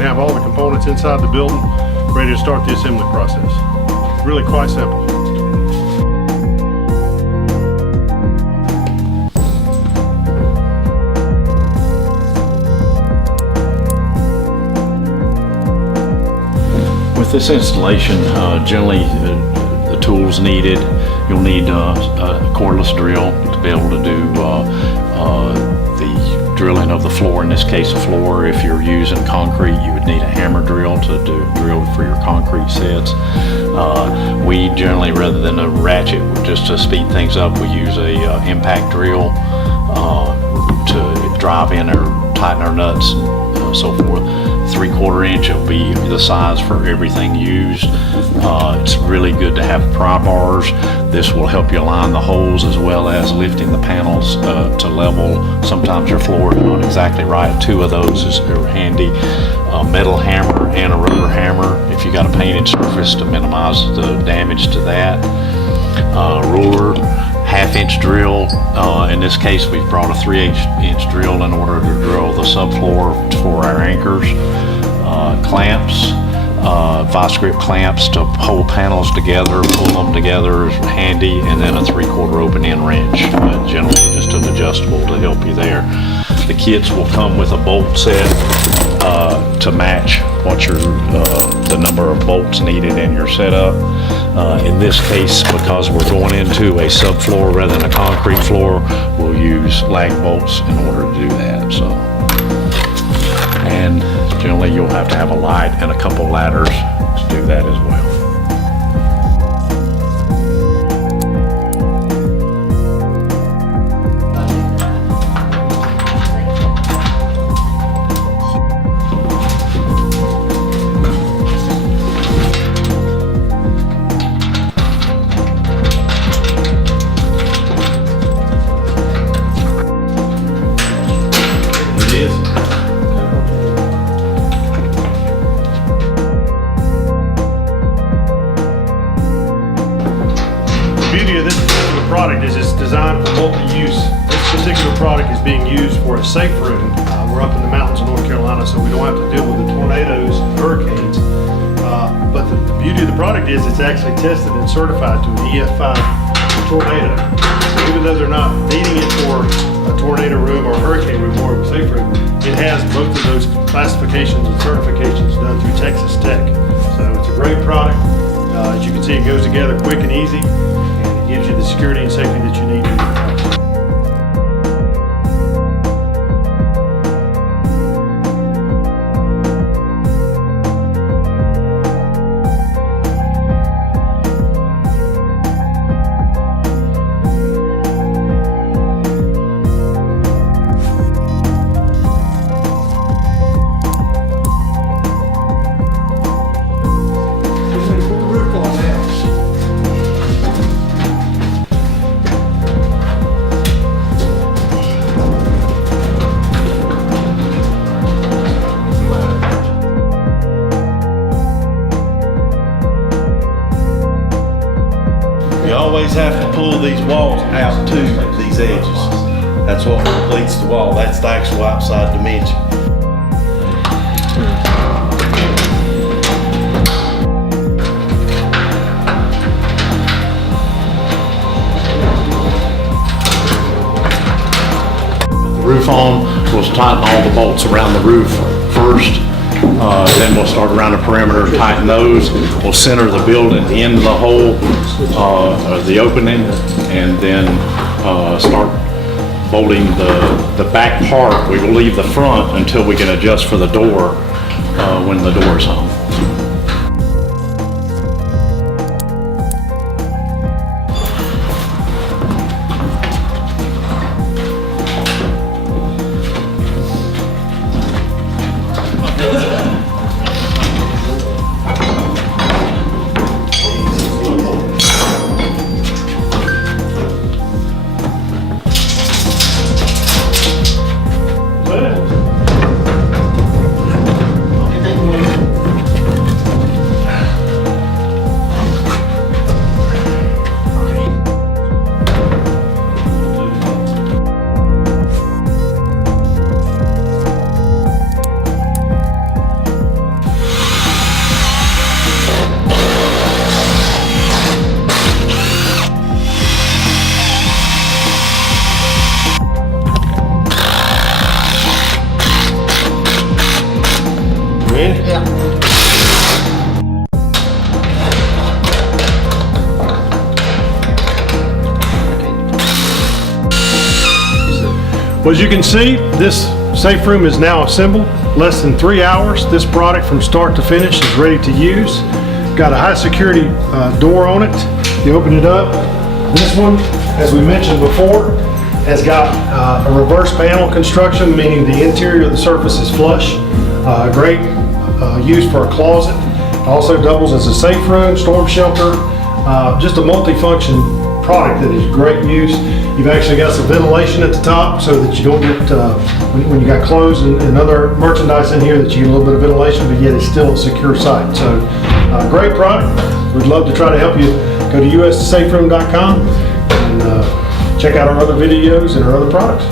and have all the components inside the building ready to start the assembly process. Really quite simple. With this installation, generally the tools needed, you'll need a cordless drill to be able to do the drilling of the floor. In this case, a floor. If you're using concrete, you would need a hammer drill to drill for your concrete sets. We generally, rather than a ratchet, just to speed things up, we use a impact drill to drive in or tighten our nuts and so forth. 3/4 inch will be the size for everything used. It's really good to have pry bars. This will help you align the holes as well as lifting the panels to level. Sometimes your floor is not exactly right. 2 of those is handy. A metal hammer and a rubber hammer if you got a painted surface to minimize the damage to that. Ruler, 1/2 inch drill. In this case, we've brought a 3/8 inch drill in order to drill the subfloor for our anchors. Clamps, vice grip clamps to hold panels together, pull them together is handy, and then a 3/4 open-end wrench, generally just an adjustable to help you there. The kits will come with a bolt set to match what the number of bolts needed in your setup. In this case, because we're going into a subfloor rather than a concrete floor, we'll use lag bolts in order to do that. And generally you'll have to have a light and a couple ladders to do that as well. The beauty of this particular product is it's designed for multi-use. This particular product is being used for a safe room. We're up in the mountains of North Carolina, so we don't have to deal with the tornadoes and hurricanes. But the beauty of the product is it's actually tested and certified to an EF5 tornado. So even though they're not needing it for a tornado room or a hurricane room or a safe room, it has both of those classifications and certifications done through Texas Tech. So it's a great product. As you can see, it goes together quick and easy, and it gives you the security and safety that you need in your house. You always have to pull these walls out to these edges. That's what completes the wall. That's the actual outside dimension. The roof on, we'll tighten all the bolts around the roof first. Then we'll start around the perimeter, tighten those. We'll center the building into the hole, the opening, and then start bolting the back part. We will leave the front until we can adjust for the door when the door is on. Well, as you can see, this safe room is now assembled. Less than 3 hours. This product from start to finish is ready to use. Got a high security door on it. You open it up. This one, as we mentioned before, has got a reverse panel construction, meaning the interior of the surface is flush. Great use for a closet. Also doubles as a safe room, storm shelter, just a multi-function product that is great use. You've actually got some ventilation at the top so that you don't get, when you got clothes and other merchandise in here, that you get a little bit of ventilation, but yet it's still a secure site. So great product. We'd love to try to help you. Go to ussaferoom.com and check out our other videos and our other products.